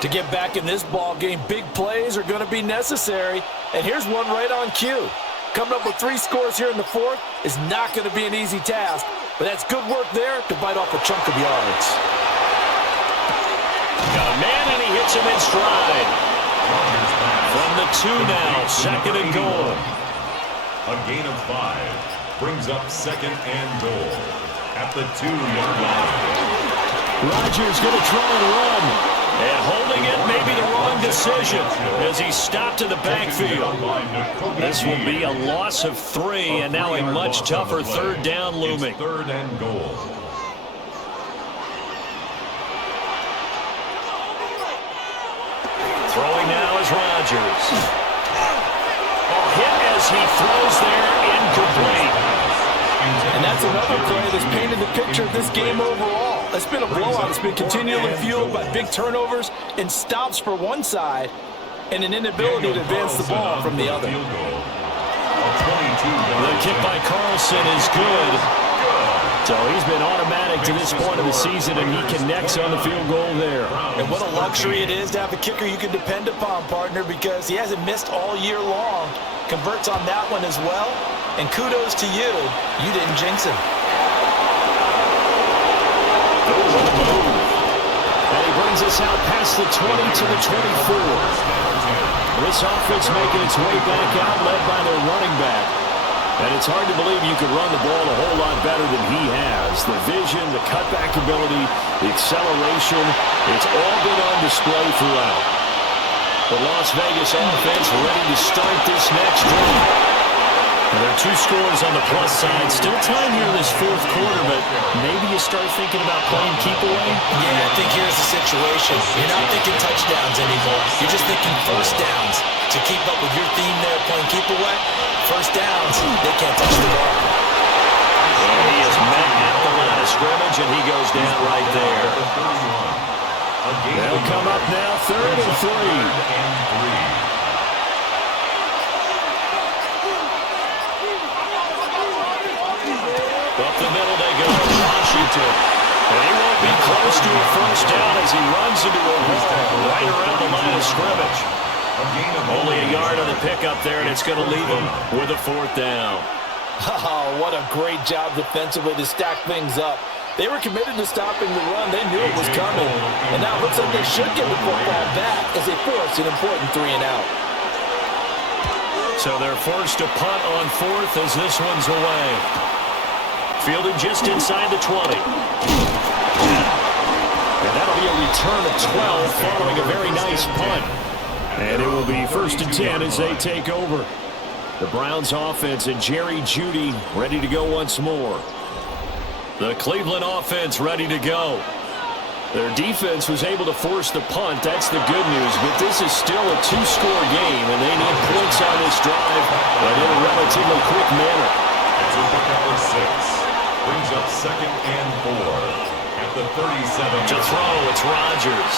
To get back in this ball game, big plays are going to be necessary. And here's one right on cue. Coming up with 3 scores here in the 4th is not going to be an easy task, but that's good work there to bite off a chunk of yards. Got a man, and he hits him in stride. From the 2 now, 2nd and goal. A gain of 5 brings up 2nd and goal at the 2-yard line. Rodgers going to try and run. And holding it may be the wrong decision as he stopped in the backfield. This will be a loss of 3, and now a much tougher 3rd down looming. 3rd and goal. Throwing now is Rodgers. Hit as he throws there, incomplete. And that's another play that's painted the picture of this game overall. It's been a blowout. It's been continually fueled by big turnovers and stops for one side and an inability to advance the ball from the other. The kick by Carlson is good. So he's been automatic to this point of the season, and he connects on the field goal there. And what a luxury it is to have a kicker you can depend upon, partner, because he hasn't missed all year long. Converts on that one as well. And kudos to you. You didn't jinx him. And he brings us out past the 20 to the 24. This offense making its way back out, led by their running back. And it's hard to believe you could run the ball a whole lot better than he has. The vision, the cutback ability, the acceleration, it's all been on display throughout. The Las Vegas offense ready to start this next drive. There are 2 scores on the plus side. Still time here in this 4th quarter, but maybe you start thinking about playing keep away? Yeah, I think here's the situation. You're not thinking touchdowns anymore. You're just thinking first downs. To keep up with your theme there, playing keep away, first downs, they can't touch the ball. And he is met at the line of scrimmage, and he goes down right there. They'll come up now, 3rd and 3. Up the middle they go, Washington. And he won't be close to a first down as he runs into a wall right around the line of scrimmage. Only a yard on the pickup there, and it's going to leave him with a 4th down. Oh, what a great job defensively to stack things up. They were committed to stopping the run. They knew it was coming. And now it looks like they should get the football back as they force an important 3 and out. So they're forced to punt on 4th as this one's away. Fielded just inside the 20. And that'll be a return of 12 following a very nice punt. And it will be 1st and 10 as they take over. The Browns offense and Jerry Jeudy ready to go once more. The Cleveland offense ready to go. Their defense was able to force the punt. That's the good news. But this is still a 2-score game, and they need points on this drive, but in a relatively quick manner. It's a pickup of 6. Brings up 2nd and 4 at the 37. To throw, it's Rodgers.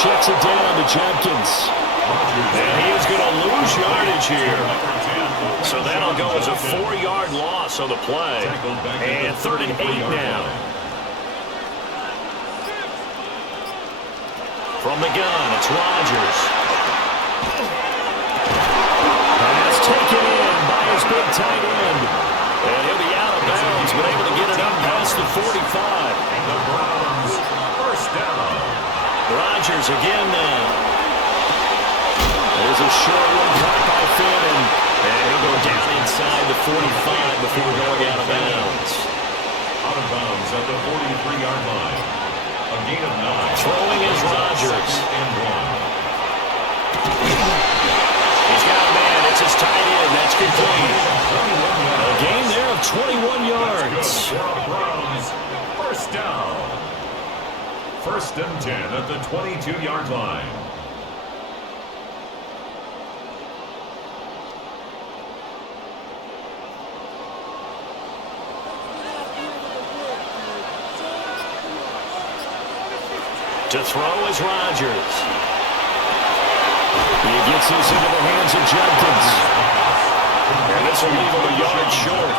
Checks it down to Jenkins. And he is going to lose yardage here. So that'll go as a 4-yard loss on the play. And 3rd and 8 now. From the gun, it's Rodgers. And that's taken in by his big tight end. Rodgers again now. There's a short one caught by Finn, and he'll go down inside the 45 before going out of bounds. Out of bounds at the 43-yard line. A gain of 9. Throwing is Rodgers. And 1. He's got a man. It's his tight end. That's complete. A gain there of 21 yards. Browns. First down. First and 10 at the 22-yard line. To throw is Rodgers. He gets this into the hands of Jenkins. And this will leave him a yard short.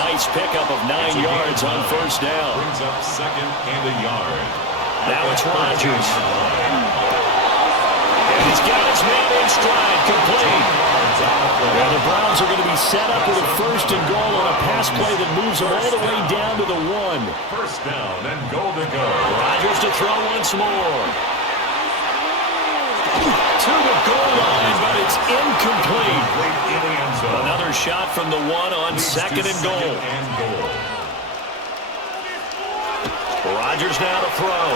Nice pickup of 9 yards on first down. Brings up second and a yard. Now it's Rodgers. And he's got his man in stride, complete. Now the Browns are going to be set up with a first and goal on a pass play that moves them all the way down to the 1. First down and goal to go. Rodgers to throw once more. To the goal line, but it's incomplete. Another shot from the 1 on second and goal. Rodgers now to throw.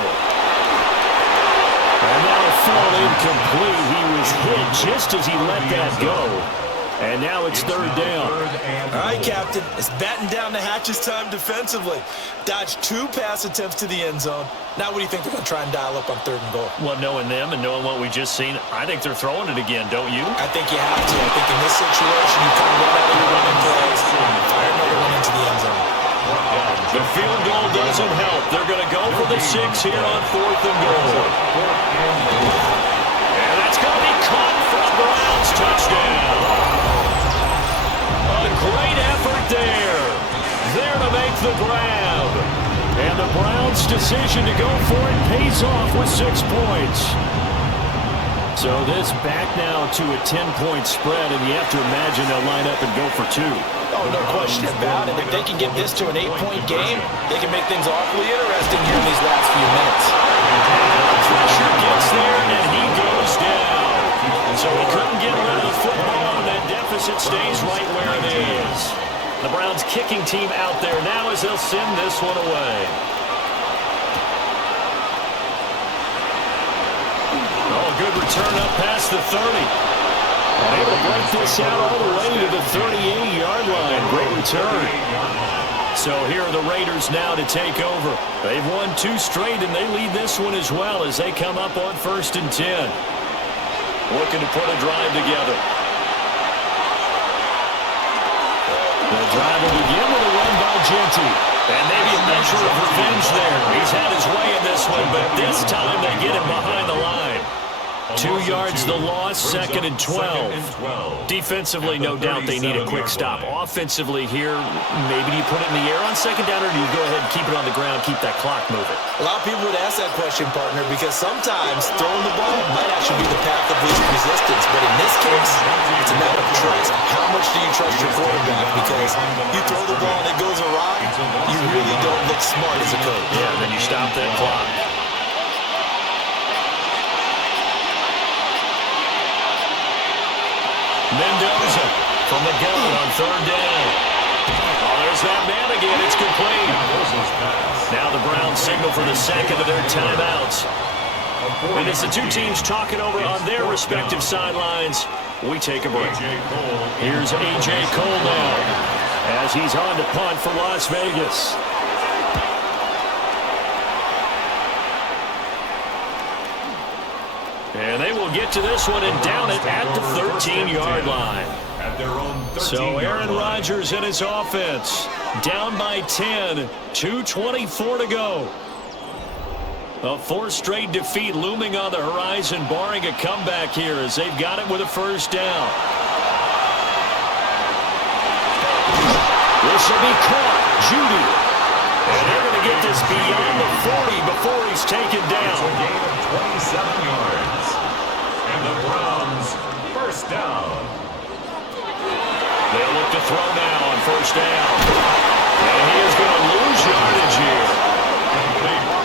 And now a fall incomplete. He was hit just as he let that go. And now it's third down. All right, Captain. It's batten down the hatches time defensively. Dodged 2 pass attempts to the end zone. Now what do you think they're going to try and dial up on third and goal? Well, knowing them and knowing what we just seen, I think they're throwing it again, don't you? I think you have to. I think in this situation, you kind of run out of your running plays, fire another one into the end zone. The field goal doesn't help. They're going to go for the 6 here on fourth and goal. And that's going to be caught for a Browns touchdown. A great effort there. There to make the grab. And the Browns' decision to go for it pays off with 6 points. So this back now to a 10-point spread, and you have to imagine they'll line up and go for 2. Oh, no question about it. If they can get this to an 8-point game, they can make things awfully interesting here in these last few minutes. Pressure gets there, and he goes down. So he couldn't get rid of the football, and that deficit stays right where it is. The Browns kicking team out there now as they'll send this one away. Oh, good return up past the 30. And able to break this out all the way to the 38-yard line. Great return. So here are the Raiders now to take over. They've won 2 straight, and they lead this one as well as they come up on first and 10. Looking to put a drive together. The drive will begin with a run by Genty. And maybe a measure of revenge there. He's had his way in this one, but this time they get him behind the line. 2 yards the loss, second and 12. Defensively, no doubt they need a quick stop. Offensively here, maybe you put it in the air on second down, or do you go ahead and keep it on the ground, keep that clock moving? A lot of people would ask that question, partner, because sometimes throwing the ball might actually be the path of least resistance. But in this case, it's a matter of trust. How much do you trust your quarterback? Because you throw the ball and it goes awry, you really don't look smart as a coach. Yeah, and then you stop that clock. Mendoza from the gun on third down. Oh, there's that man again. It's complete. Now the Browns signal for the second of their timeouts. And as the 2 teams talk it over on their respective sidelines, we take a break. Here's A.J. Cole now as he's on to punt for Las Vegas. And they will get to this one and down it at the 13-yard line. So Aaron Rodgers and his offense down by 10, 2:24 to go. A 4th straight defeat looming on the horizon, barring a comeback here as they've got it with a first down. This will be caught. Judy. And they're going to get this beyond the 40 before he's taken down. A gain of 27 yards. And the Browns, first down. They'll look to throw now on first down. And he is going to lose yardage here.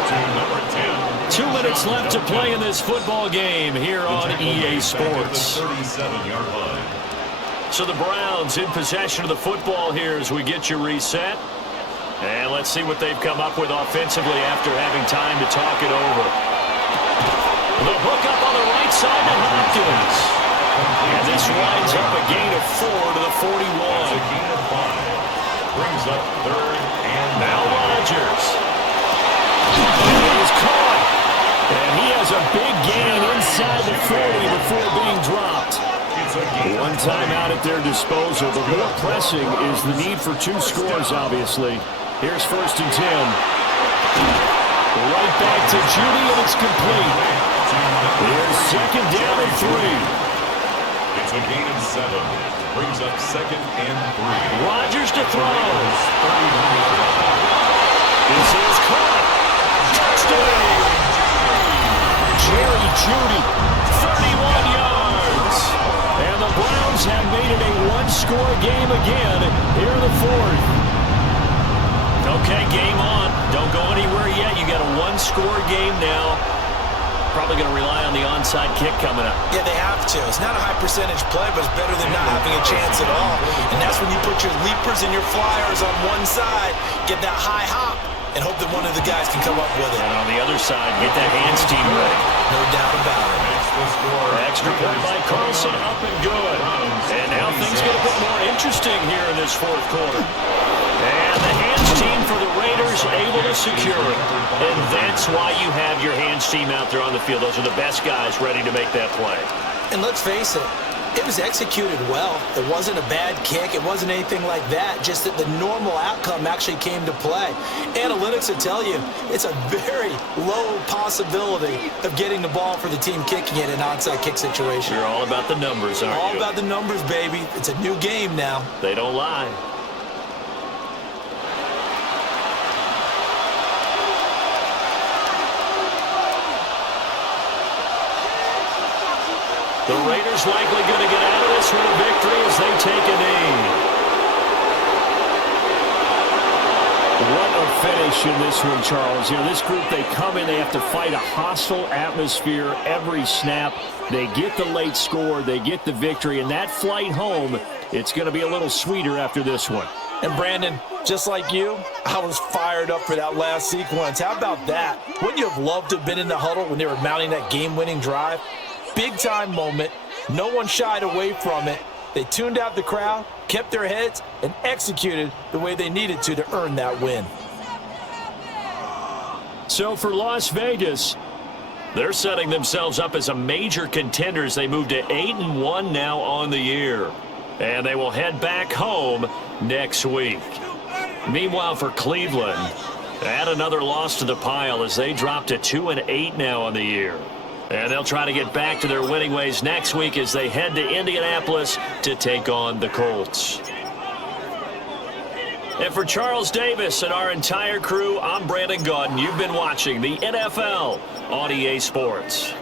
To number 10. 2 minutes minutes left to play in this football game here on EA Sports. 37-yard line. So the Browns in possession of the football here as we get you reset. And let's see what they've come up with offensively after having time to talk it over. The hook up on the right side to Hopkins. And this winds up a gain of 4 to the 41. That's a gain of 5. Brings up 3rd and now Rodgers. He's caught. And he has a big gain inside the 40 before being dropped. One timeout at their disposal. The more pressing is the need for 2 scores, obviously. Here's 1st and 10. Right back to Judy, and it's complete. Here's 2nd down and 3. It's a gain of 7. Brings up 2nd and 3. Rodgers to throw. This is caught. Touchdown. Jerry Judy, 31 yards. And the Browns have made it a 1-score game again here in the 4th. Okay, game on. Don't go anywhere yet. You got a 1-score game now. Probably going to rely on the onside kick coming up. Yeah, they have to. It's not a high percentage play, but it's better than not having a chance at all. And that's when you put your leapers and your flyers on one side, get that high hop, and hope that one of the guys can come up with it. And on the other side, get that hands team ready. No doubt about it. Extra point by Carlson, up and good. And now things get a bit more interesting here in this 4th quarter. And the hands team for the Raiders able to secure it. And that's why you have your hands team out there on the field. Those are the best guys ready to make that play. And let's face it, it was executed well. It wasn't a bad kick. It wasn't anything like that. Just that the normal outcome actually came to play. Analytics will tell you it's a very low possibility of getting the ball for the team kicking it in an onside kick situation. You're all about the numbers, aren't you? All about the numbers, baby. It's a new game now. They don't lie. The Raiders likely going to get out of this with a victory as they take a knee. What a finish in this one, Charles. You know, this group, they come in, they have to fight a hostile atmosphere every snap. They get the late score, they get the victory, and that flight home, it's going to be a little sweeter after this one. And Brandon, just like you, I was fired up for that last sequence. How about that? Wouldn't you have loved to have been in the huddle when they were mounting that game-winning drive? Big-time moment. No one shied away from it. They tuned out the crowd, kept their heads, and executed the way they needed to earn that win. So for Las Vegas, they're setting themselves up as a major contender as they move to 8-1 now on the year. And they will head back home next week. Meanwhile, for Cleveland, add another loss to the pile as they drop to 2-8 now on the year. And they'll try to get back to their winning ways next week as they head to Indianapolis to take on the Colts. And for Charles Davis and our entire crew, I'm Brandon Gaudin. You've been watching the NFL on EA Sports.